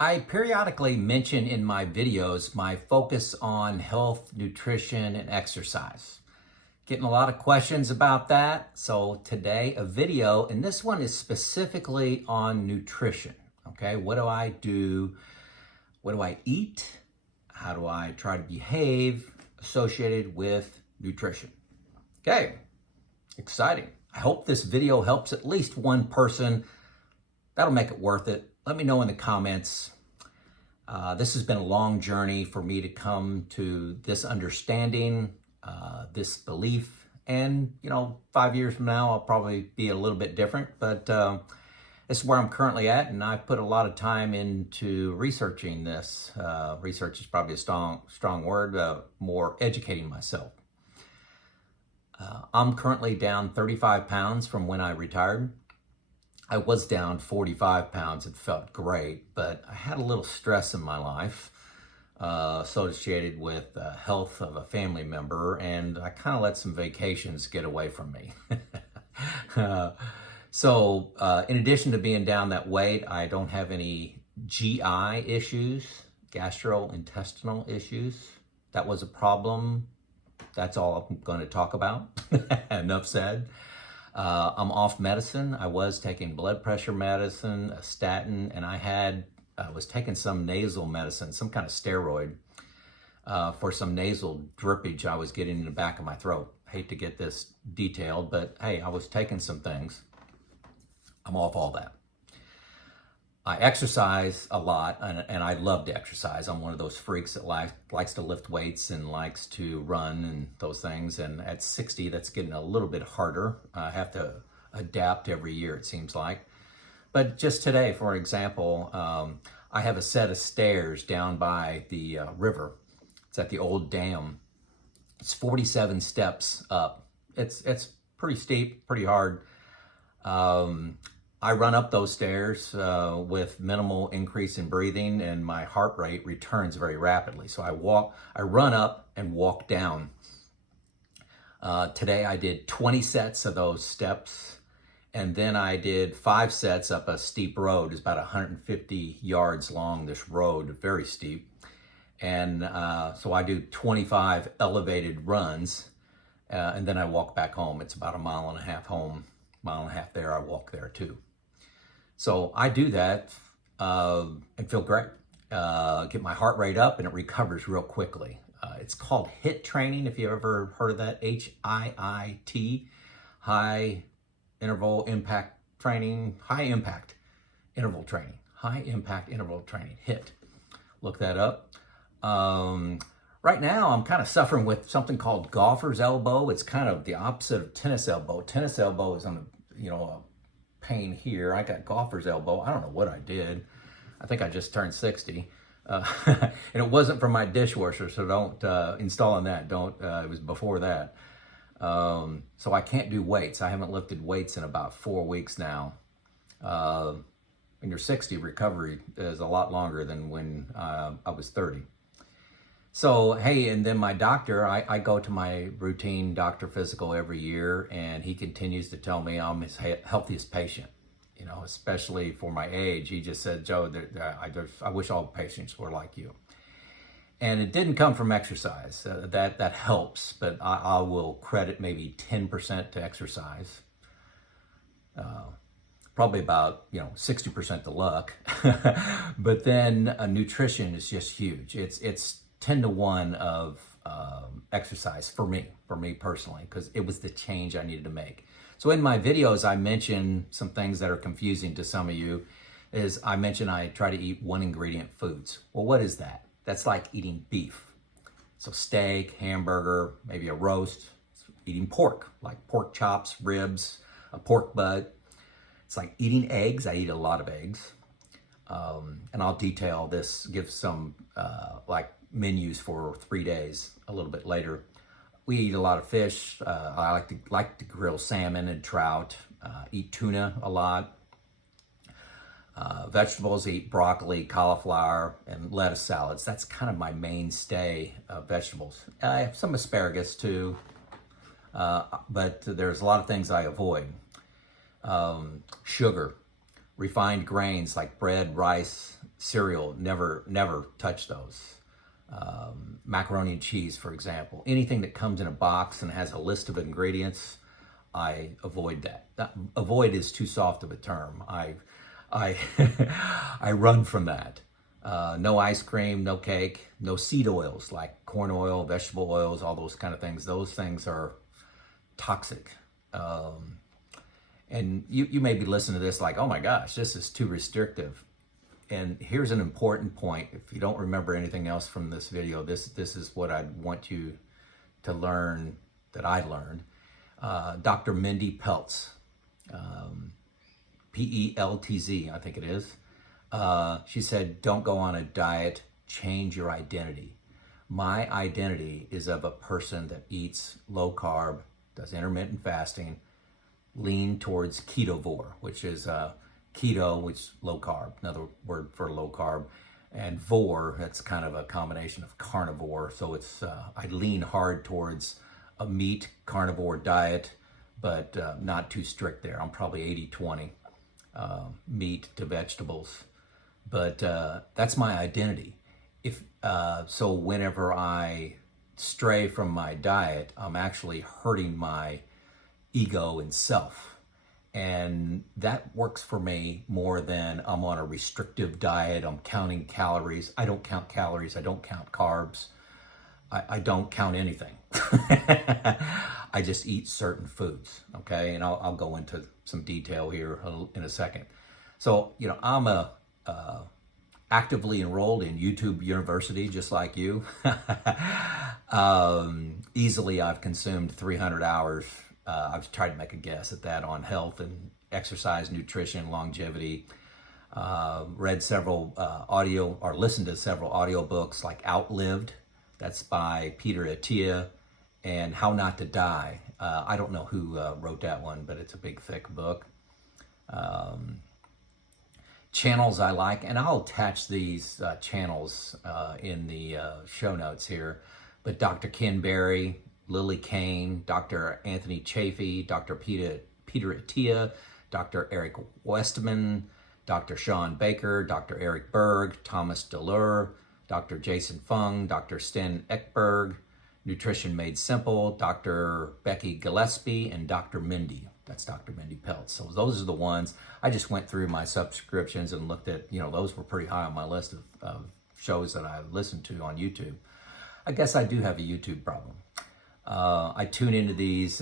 I periodically mention in my videos my focus on health, nutrition, and exercise. Getting a lot of questions about that. So today a video, and this one is specifically on nutrition. Okay, what do I do? What do I eat? How do I try to behave associated with nutrition? Okay, exciting. I hope this video helps at least one person. That'll make it worth it. Let me know in the comments. This has been a long journey for me to come to this understanding, this belief, and 5 years from now, I'll probably be a little bit different, but this is where I'm currently at, and I've put a lot of time into researching this. Research is probably a strong word, more educating myself. I'm currently down 35 pounds from when I retired. I was down 45 pounds. It felt great, but I had a little stress in my life associated with the health of a family member, and I kind of let some vacations get away from me. So in addition to being down that weight, I don't have any GI issues, gastrointestinal issues. That was a problem. That's all I'm going to talk about. Enough said. I'm off medicine. I was taking blood pressure medicine, a statin, and I was taking some nasal medicine, some kind of steroid for some nasal drippage I was getting in the back of my throat. Hate to get this detailed, but hey, I was taking some things. I'm off all that. I exercise a lot, and I love to exercise. I'm one of those freaks that likes to lift weights and likes to run and those things. And at 60, that's getting a little bit harder. I have to adapt every year, it seems like. But just today, for example, I have a set of stairs down by the river. It's at the old dam. It's 47 steps up. It's pretty steep, pretty hard. I run up those stairs with minimal increase in breathing, and my heart rate returns very rapidly. So I run up and walk down. Today I did 20 sets of those steps, and then I did 5 sets up a steep road. It's about 150 yards long, this road, very steep. And so I do 25 elevated runs, and then I walk back home. It's about 1.5 miles home, 1.5 miles there. I walk there too. So I do that and feel great. Get my heart rate up and it recovers real quickly. It's called HIIT training, if you ever heard of that, HIIT, high interval impact training, high impact interval training, HIIT. Look that up. Right now I'm kind of suffering with something called golfer's elbow. It's kind of the opposite of tennis elbow. Tennis elbow is on the, a pain here. I got golfer's elbow. I don't know what I did. I think I just turned 60. And it wasn't from my dishwasher, so don't install on that. It was before that. So I can't do weights. I haven't lifted weights in about 4 weeks now. When you're 60, recovery is a lot longer than when I was 30. So, hey, and then my doctor, I go to my routine doctor physical every year, and he continues to tell me I'm his healthiest patient, especially for my age. He just said, Joe, I wish all patients were like you. And it didn't come from exercise. That helps, but I will credit maybe 10% to exercise. Probably about 60% to luck. But then nutrition is just huge. It's 10 to 1 of exercise for me personally, because it was the change I needed to make. So in my videos, I mention some things that are confusing to some of you. I mention I try to eat 1 ingredient foods. Well, what is that? That's like eating beef. So steak, hamburger, maybe a roast, eating pork, like pork chops, ribs, a pork butt. It's like eating eggs. I eat a lot of eggs. And I'll detail this, give some like menus for 3 days a little bit later. We eat a lot of fish. I like to grill salmon and trout. Eat tuna a lot. Vegetables, eat broccoli, cauliflower, and lettuce salads. That's kind of my mainstay of vegetables. I have some asparagus too, but there's a lot of things I avoid. Sugar, refined grains like bread, rice, cereal, never touch those. Macaroni and cheese, for example. Anything that comes in a box and has a list of ingredients, I avoid that. Avoid is too soft of a term. I I run from that. No ice cream, no cake, no seed oils like corn oil, vegetable oils, all those kind of things. Those things are toxic. And you may be listening to this like, oh my gosh, this is too restrictive. And here's an important point. If you don't remember anything else from this video, this is what I want you to learn that I learned. Dr. Mindy Peltz, Peltz, I think it is. She said, don't go on a diet, change your identity. My identity is of a person that eats low carb, does intermittent fasting, lean towards ketovore, which is keto, which is low carb, another word for low carb, and vor, that's kind of a combination of carnivore. So it's I lean hard towards a meat carnivore diet, but not too strict there. I'm probably 80-20 meat to vegetables, but that's my identity. So whenever I stray from my diet, I'm actually hurting my ego and self. And that works for me more than I'm on a restrictive diet, I'm counting calories. I don't count calories, I don't count carbs, I don't count anything. I just eat certain foods, okay? And I'll go into some detail here in a second. So, I'm actively enrolled in YouTube University, just like you. Easily, I've consumed 300 hours. I've tried to make a guess at that on health and exercise, nutrition, longevity. Read several listened to several audiobooks like Outlived, that's by Attia, and How Not to Die. I don't know who wrote that one, but it's a big, thick book. Channels I like, and I'll attach these channels in the show notes here, but Dr. Ken Berry, Lillie Kane, Dr. Anthony Chaffee, Dr. Peter Attia, Dr. Eric Westman, Dr. Shawn Baker, Dr. Eric Berg, Thomas DeLaur, Dr. Jason Fung, Dr. Sten Ekberg, Nutrition Made Simple, Dr. Becky Gillaspy, and Dr. Mindy. That's Dr. Mindy Peltz. So those are the ones. I just went through my subscriptions and looked at, those were pretty high on my list of shows that I listened to on YouTube. I guess I do have a YouTube problem. I tune into these,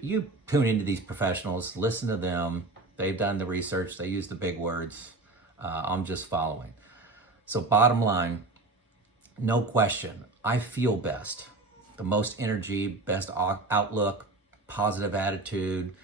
you tune into these professionals, listen to them. They've done the research, they use the big words. I'm just following. So bottom line, no question, I feel best. The most energy, best outlook, positive attitude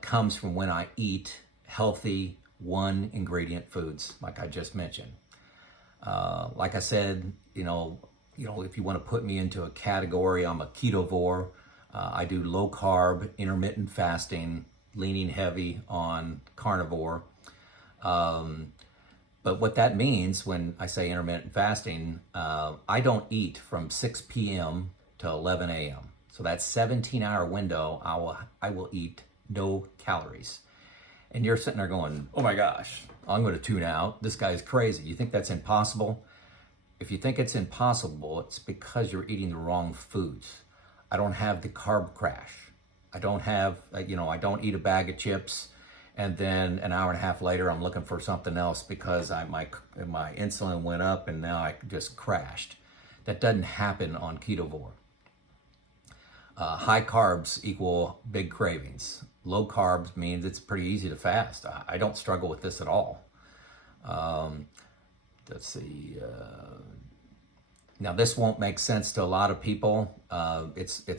comes from when I eat healthy, one ingredient foods, like I just mentioned. Like I said, if you want to put me into a category, I'm a ketovore. I do low carb, intermittent fasting, leaning heavy on carnivore. But what that means when I say intermittent fasting, I don't eat from 6 p.m. to 11 a.m. So that 17-hour window, I will eat no calories. And you're sitting there going, oh my gosh, I'm going to tune out. This guy's crazy. You think that's impossible? If you think it's impossible, it's because you're eating the wrong foods. I don't have the carb crash. I don't have, I don't eat a bag of chips and then an hour and a half later I'm looking for something else because my insulin went up and now I just crashed. That doesn't happen on ketovore. High carbs equal big cravings. Low carbs means it's pretty easy to fast. I don't struggle with this at all. Let's see. Now this won't make sense to a lot of people. It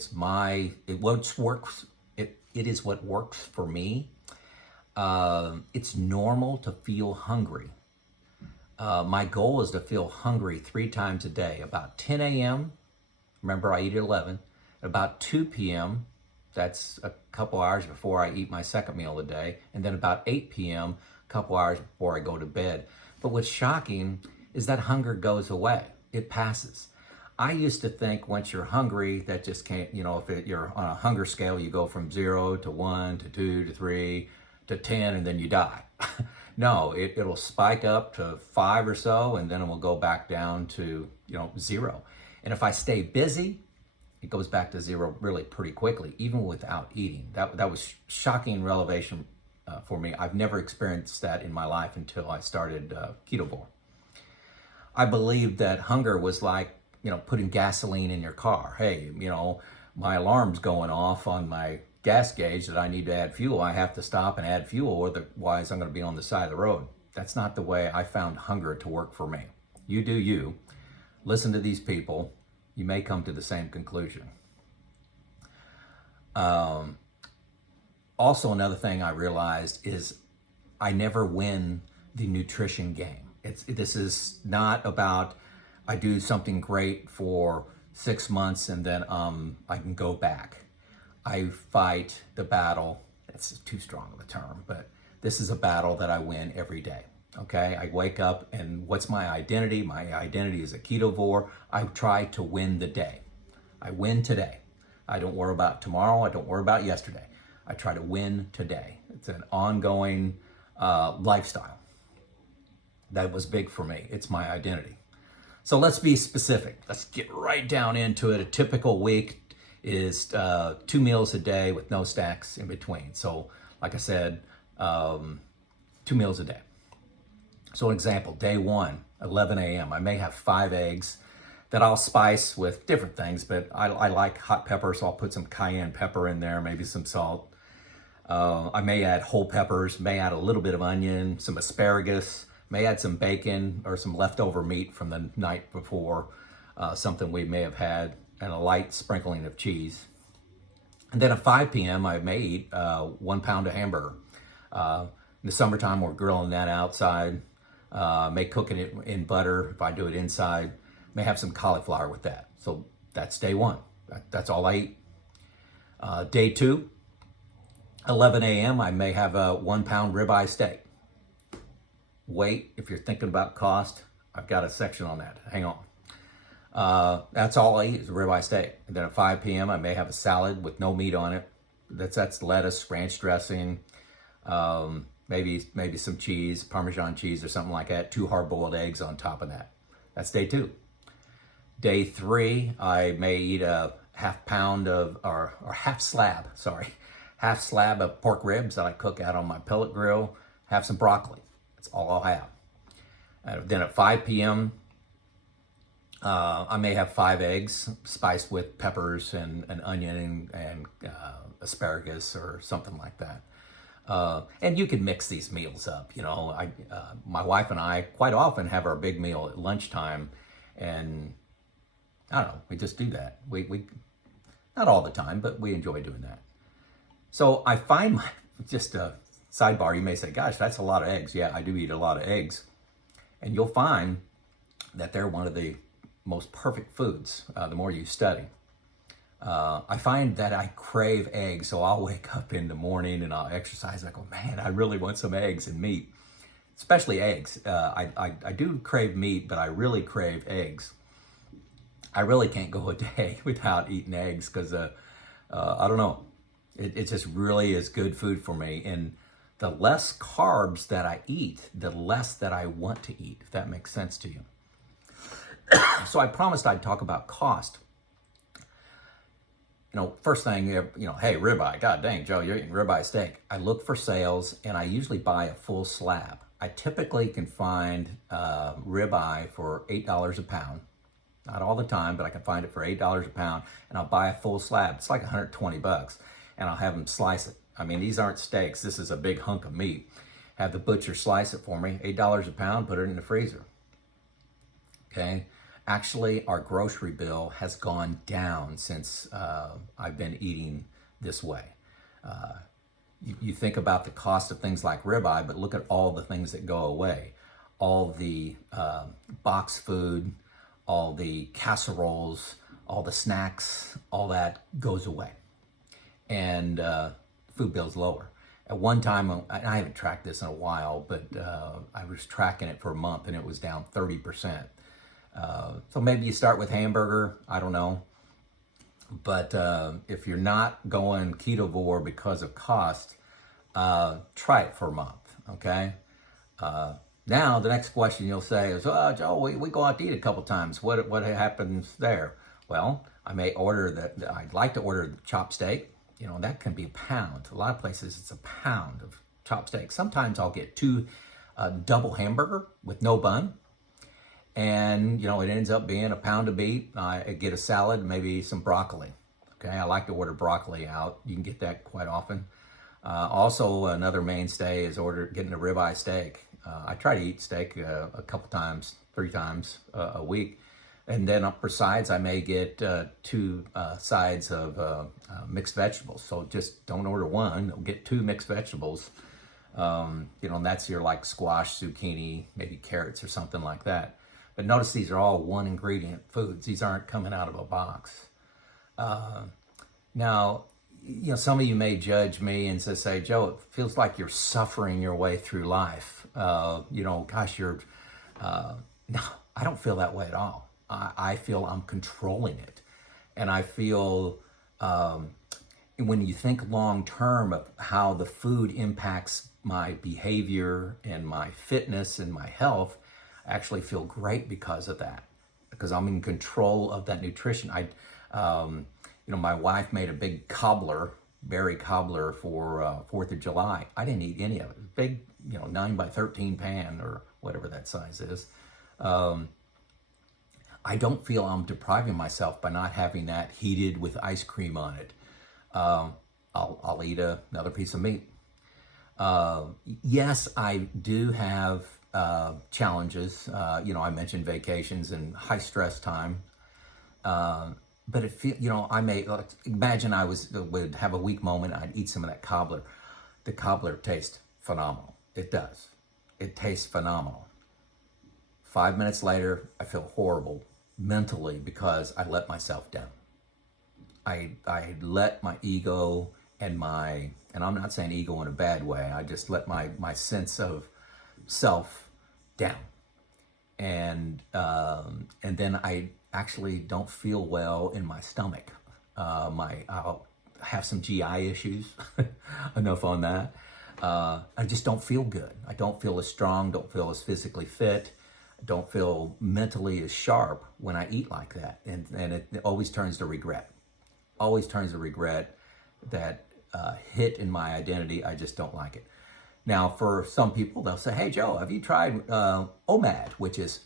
is what works for me. It's normal to feel hungry. My goal is to feel hungry 3 times a day. About 10 a.m. Remember, I eat at 11. About 2 p.m. That's a couple hours before I eat my second meal of the day. And then about 8 p.m., a couple hours before I go to bed. But what's shocking is that hunger goes away. It passes. I used to think once you're hungry, that just can't, if you're on a hunger scale, you go from 0 to 1 to 2 to 3 to 10, and then you die. No, it'll spike up to 5 or so, and then it will go back down to, 0. And if I stay busy, it goes back to 0 really pretty quickly, even without eating. That was shocking revelation for me. I've never experienced that in my life until I started ketovore. I believed that hunger was like, putting gasoline in your car. Hey, my alarm's going off on my gas gauge that I need to add fuel. I have to stop and add fuel, otherwise I'm going to be on the side of the road. That's not the way I found hunger to work for me. You do you. Listen to these people. You may come to the same conclusion. Also, another thing I realized is I never win the nutrition game. This is not about I do something great for 6 months and then I can go back. I fight the battle. It's too strong of a term, but this is a battle that I win every day. Okay, I wake up and what's my identity? My identity is a ketovore. I try to win the day. I win today. I don't worry about tomorrow. I don't worry about yesterday. I try to win today. It's an ongoing lifestyle. That was big for me. It's my identity. So let's be specific. Let's get right down into it. A typical week is 2 meals a day with no snacks in between. So like I said, 2 meals a day. So an example, day 1, 11 a.m. I may have 5 eggs that I'll spice with different things, but I like hot pepper, so I'll put some cayenne pepper in there, maybe some salt. I may add whole peppers, may add a little bit of onion, some asparagus, may add some bacon or some leftover meat from the night before, something we may have had, and a light sprinkling of cheese. And then at 5 p.m., I may eat 1 pound of hamburger. In the summertime, we're grilling that outside. May cook it in butter if I do it inside. May have some cauliflower with that. So that's day 1. That's all I eat. Day 2, 11 a.m., I may have a 1 pound ribeye steak. Wait, if you're thinking about cost, I've got a section on that. Hang on. That's all I eat is ribeye steak. And then at 5 p.m., I may have a salad with no meat on it. That's lettuce, ranch dressing, maybe some cheese, Parmesan cheese or something like that. 2 hard-boiled eggs on top of that. That's day 2. Day 3, I may eat a half slab of pork ribs that I cook out on my pellet grill. Have some broccoli. That's all I'll have. Then at 5 p.m., I may have 5 eggs spiced with peppers and onion and asparagus or something like that. And you can mix these meals up. My wife and I quite often have our big meal at lunchtime, and I don't know, we just do that. We not all the time, but we enjoy doing that. So I find just a sidebar, you may say, gosh, that's a lot of eggs. Yeah, I do eat a lot of eggs. And you'll find that they're one of the most perfect foods the more you study. I find that I crave eggs, so I'll wake up in the morning and I'll exercise and I go, man, I really want some eggs and meat, especially eggs. I do crave meat, but I really crave eggs. I really can't go a day without eating eggs because I don't know. It just really is good food for me. And the less carbs that I eat, the less that I want to eat, if that makes sense to you. So I promised I'd talk about cost. First thing, hey, ribeye, God dang, Joe, you're eating ribeye steak. I look for sales and I usually buy a full slab. I typically can find ribeye for $8 a pound. Not all the time, but I can find it for $8 a pound, and I'll buy a full slab. It's like $120, and I'll have them slice it. I mean, these aren't steaks. This is a big hunk of meat. Have the butcher slice it for me, $8 a pound, put it in the freezer. Okay? Actually, our grocery bill has gone down since I've been eating this way. You think about the cost of things like ribeye, but look at all the things that go away. All the box food, all the casseroles, all the snacks, all that goes away. And food bill's lower. At one time, I haven't tracked this in a while, but I was tracking it for a month and it was down 30%. So maybe you start with hamburger, I don't know. But if you're not going ketovore because of cost, try it for a month, okay? Now, the next question you'll say is, oh, Joe, we go out to eat a couple times. What happens there? Well, I'd like to order chopped steak. You know, that can be a pound. A lot of places it's a pound of chopped steak. Sometimes I'll get two double hamburger with no bun. And, you know, it ends up being a pound of beef. I get a salad, maybe some broccoli. Okay, I like to order broccoli out. You can get that quite often. Also, another mainstay is getting a ribeye steak. I try to eat steak a couple times, 3 times a week. And then for sides, I may get 2 sides of mixed vegetables. So just don't order one, get 2 mixed vegetables. You know, and that's your like squash, zucchini, maybe carrots or something like that. But notice these are all 1 ingredient foods. These aren't coming out of a box. Now, you know, some of you may judge me and say, Joe, it feels like you're suffering your way through life. You know, gosh, no, I don't feel that way at all. I feel I'm controlling it. And I feel when you think long term of how the food impacts my behavior and my fitness and my health, I actually feel great because of that, because I'm in control of that nutrition. You know, my wife made a big berry cobbler for 4th of July. I didn't eat any of it. Big, you know, 9 by 13 pan or whatever that size is. I don't feel I'm depriving myself by not having that heated with ice cream on it. I'll eat another piece of meat. Yes, I do have challenges. You know, I mentioned vacations and high stress time. But you know, I may imagine I would have a weak moment. I'd eat some of that cobbler. The cobbler tastes phenomenal. It does. It tastes phenomenal. 5 minutes later, I feel horrible mentally because I let myself down. I let my ego and I'm not saying ego in a bad way. I just let my sense of self down, and then I actually don't feel well in my stomach. I'll have some GI issues. Enough on that. I just don't feel good. I don't feel as strong, don't feel as physically fit, don't feel mentally as sharp when I eat like that. And it always turns to regret. Always turns to regret. That hit in my identity. I just don't like it. Now, for some people, they'll say, hey, Joe, have you tried OMAD, which is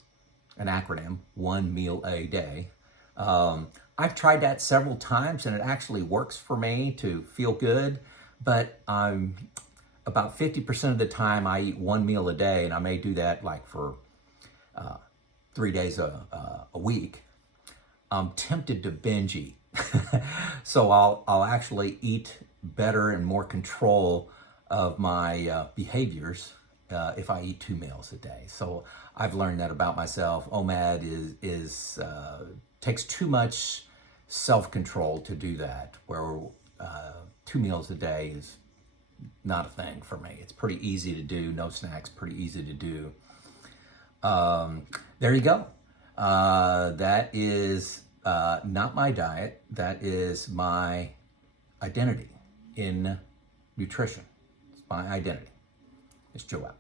an acronym, 1 meal a day. I've tried that several times and it actually works for me to feel good, but about 50% of the time I eat 1 meal a day, and I may do that like for 3 days a week. I'm tempted to binge eat. So I'll actually eat better and more control of my behaviors if I eat 2 meals a day. So I've learned that about myself. OMAD is takes too much self-control to do that, where 2 meals a day is not a thing for me. It's pretty easy to do. No snacks, pretty easy to do. There you go. That is not my diet. That is my identity in nutrition. It's my identity. It's Joe out.